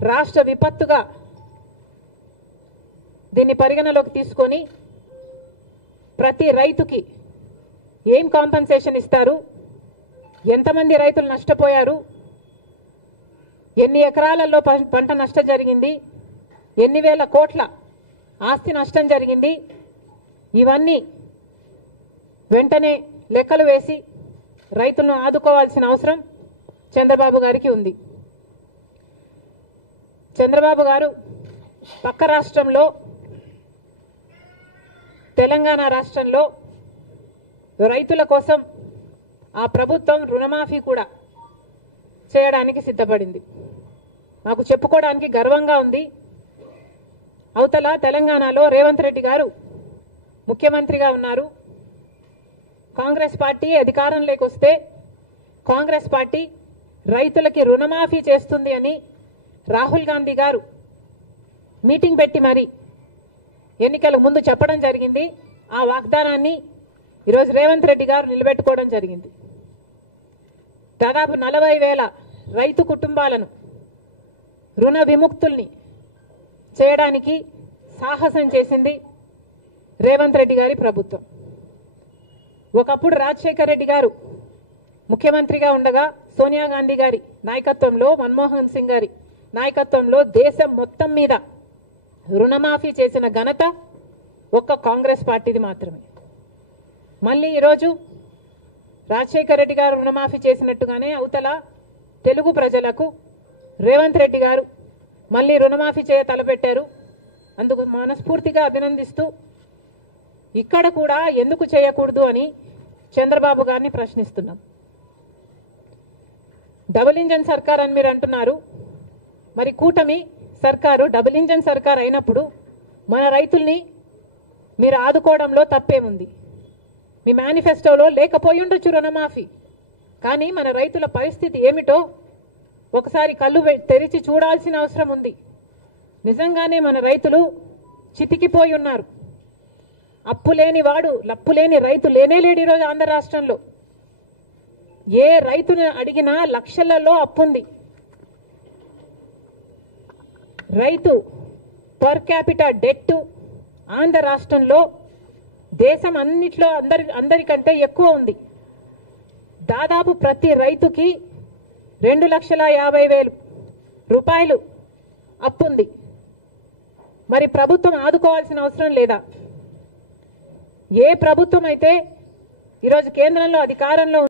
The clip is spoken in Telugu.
రాష్ట్ర విపత్తుగా దీన్ని పరిగణలోకి తీసుకొని ప్రతి రైతుకి ఏం కాంపెన్సేషన్ ఇస్తారు, ఎంతమంది రైతులు నష్టపోయారు, ఎన్ని ఎకరాలలో పంట నష్టం జరిగింది, ఎన్ని వేల కోట్ల ఆస్తి నష్టం జరిగింది, ఇవన్నీ వెంటనే లెక్కలు వేసి రైతులను ఆదుకోవాల్సిన అవసరం చంద్రబాబు గారికి ఉంది. చంద్రబాబు గారు పక్క రాష్ట్రంలో తెలంగాణ రాష్ట్రంలో రైతుల కోసం ఆ ప్రభుత్వం రుణమాఫీ కూడా చేయడానికి సిద్ధపడింది. మాకు చెప్పుకోవడానికి గర్వంగా ఉంది. అవతల తెలంగాణలో రేవంత్ రెడ్డి గారు ముఖ్యమంత్రిగా ఉన్నారు. కాంగ్రెస్ పార్టీ అధికారంలోకి వస్తే కాంగ్రెస్ పార్టీ రైతులకి రుణమాఫీ చేస్తుంది అని రాహుల్ గాంధీ గారు మీటింగ్ పెట్టి మరి ఎన్నికల ముందు చెప్పడం జరిగింది. ఆ వాగ్దానాన్ని ఈరోజు రేవంత్ రెడ్డి గారు నిలబెట్టుకోవడం జరిగింది. దాదాపు 40,000 రైతు కుటుంబాలను రుణ విముక్తుల్ని చేయడానికి సాహసం చేసింది రేవంత్ రెడ్డి గారి ప్రభుత్వం. ఒకప్పుడు రాజశేఖర్ రెడ్డి గారు ముఖ్యమంత్రిగా ఉండగా సోనియా గాంధీ గారి నాయకత్వంలో, మన్మోహన్ సింగ్ గారి నాయకత్వంలో దేశం మొత్తం మీద రుణమాఫీ చేసిన ఘనత ఒక్క కాంగ్రెస్ పార్టీది మాత్రమే. మళ్ళీ ఈరోజు రాజశేఖర్ రెడ్డి గారు రుణమాఫీ చేసినట్టుగానే అవతల తెలుగు ప్రజలకు రేవంత్ రెడ్డి గారు మళ్ళీ రుణమాఫీ చేయ తలపెట్టారు. అందుకు మనస్ఫూర్తిగా అభినందిస్తూ ఇక్కడ కూడా ఎందుకు చేయకూడదు అని చంద్రబాబు గారిని ప్రశ్నిస్తున్నాం. డబుల్ ఇంజన్ సర్కార్ అని మీరు అంటున్నారు. మరి కూటమి సర్కారు డబుల్ ఇంజన్ సర్కార్ అయినప్పుడు మన రైతుల్ని మీరు ఆదుకోవడంలో తప్పేముంది? మీ మేనిఫెస్టోలో లేకపోయి ఉండొచ్చు రుణమాఫీ, కానీ మన రైతుల పరిస్థితి ఏమిటో ఒకసారి కళ్ళు తెరిచి చూడాల్సిన అవసరం ఉంది. నిజంగానే మన రైతులు చితికిపోయి ఉన్నారు. అప్పు లేని వాడు లప్పు లేని రైతు లేనే లేడు ఈరోజు ఆంధ్ర రాష్ట్రంలో. ఏ రైతుని అడిగినా లక్షలలో అప్పుంది. రైతు పర్ క్యాపిటా డెట్ ఆంధ్ర రాష్ట్రంలో దేశం అన్నిట్లో అందరికంటే ఎక్కువ ఉంది. దాదాపు ప్రతి రైతుకి 2,50,000 రూపాయలు అప్పుంది. మరి ప్రభుత్వం ఆదుకోవాల్సిన అవసరం లేదా? ఏ ప్రభుత్వం అయితే ఈరోజు కేంద్రంలో అధికారంలో